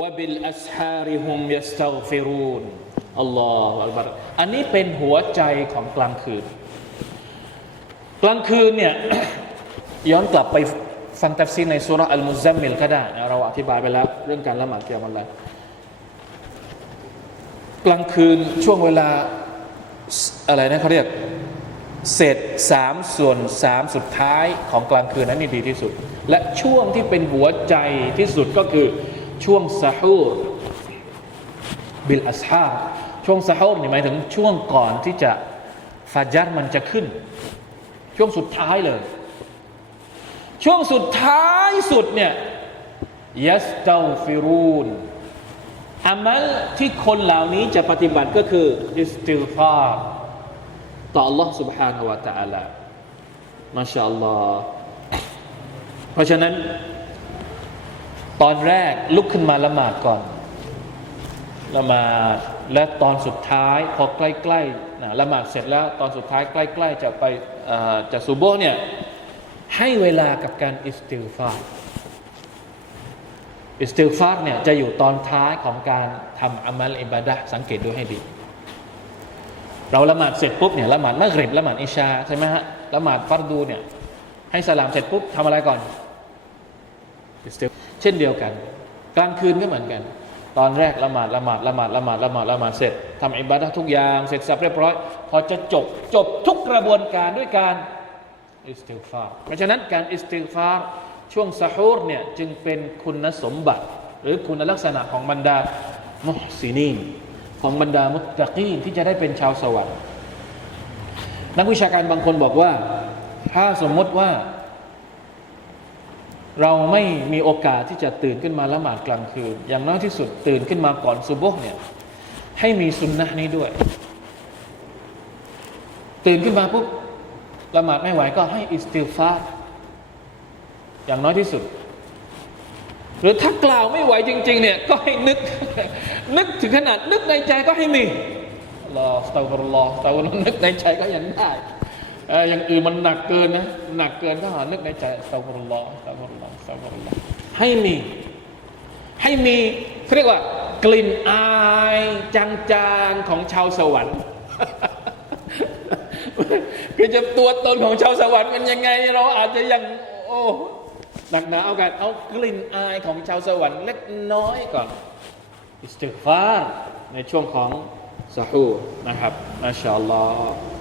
ว่าบิลอัสฮาริฮุมยัสตัฆฟิรูนอัลลอฮฺอักบัรอันนี้เป็นหัวใจของกลางคืน กลางคืนเนี่ยย้อนกลับไปฟังตัฟซีในสุรอัลมุซัมมิลก็ได้เราอธิบายไปแล้วเรื่องการละหมาดเกี่ยรติวันละกลางคืนช่วงเวลาอะไรนะเขาเรียกเศษสามส่วนสามสุดท้ายของกลางคืนนั้นนี่ดีที่สุด และช่วงที่เป็นหัวใจที่สุดก็คือ ช่วงซาฮูรบิลอัสฮาร์ช่วงซาฮูรนี่หมายถึงช่วงก่อนที่จะฟาจัรมันจะขึ้น ช่วงสุดท้ายเลย ช่วงสุดท้ายสุดเนี่ยยัสตาฟิรูนอามัลที่คนเหล่านี้จะปฏิบัติก็คืออิสติฟาร์ ต่อ Allah سبحانه และ تعالى มาชาอัลลอฮ์เพราะฉะนั้น ตอนแรกลุกขึ้นมาละหมาดก่อนละหมาดและตอนสุดท้ายพอใกล้ๆนะละหมาดเสร็จแล้วตอนสุดท้ายใกล้ๆจะไปจะซูโบเนี่ยให้เวลากับการอิสติลฟาร์อิสติลฟาร์เนี่ยจะอยู่ตอนท้ายของการทำอามัลอิบาดะสังเกตดูให้ดี เราละหมาดเสร็จปุ๊บเนี่ยละหมาดมักริบละหมาดอิชาใช่ไหมฮะละหมาดฟัรดูเนี่ยให้สลามเสร็จปุ๊บทำอะไรก่อนอิสติล ช่นเดียวกัน กลางคืนก็เหมือนกัน ตอนแรกละหมาดละหมาดละหมาดละหมาดละหมาดละหมาดเสร็จทำอิบาดะทุกอย่างเสร็จสับเรียบร้อย พอจะจบจบทุกกระบวนการด้วยการอิสติฟาร์เพราะฉะนั้นการอิสติฟาร์ช่วงสะฮูรเนี่ยจึงเป็นคุณสมบัติ หรือคุณลักษณะของบรรดามุฮซินีนของบรรดามุตตะกีนที่จะได้เป็นชาวสวรรค์นักวิชาการบางคนบอกว่า ถ้าสมมติว่า เราไม่มีโอกาสที่จะตื่นขึ้นมาละหมาดกลางคืน อย่างน้อยที่สุดตื่นขึ้นมาก่อนซุบฮ์เนี่ยให้มีสุนนะนี้ด้วย ตื่นขึ้นมาปุ๊บละหมาดไม่ไหวก็ให้อิสติฟาร์อย่างน้อยที่สุด หรือถ้ากล่าวไม่ไหวจริง ๆ เนี่ยก็ให้นึก นึกถึงขนาดนึกในใจก็ให้มีอัลลอสตาฟุรุลอสตาฟุรุลนึกในใจก็ยังได้ อ่ออย่างอื่นมันหนักเกินนะ หนักเกินก็หานึกในใจสตาฟุรุลลอฮ์สตาฟุรุลลอฮ์สตาฟุรุลลอฮ์ให้มี ให้มีเรียกว่ากลิ่นอายจางๆของชาวสวรรค์คือจะตัวตนของชาวสวรรค์มันยังไง เราอาจจะยัง โอ้หนักหนาเอากันเอากลิ่นอายของชาวสวรรค์เล็กน้อยก่อนอิสติกฟารในช่วงของสะฮูนะครับมาชาอัลลอฮ์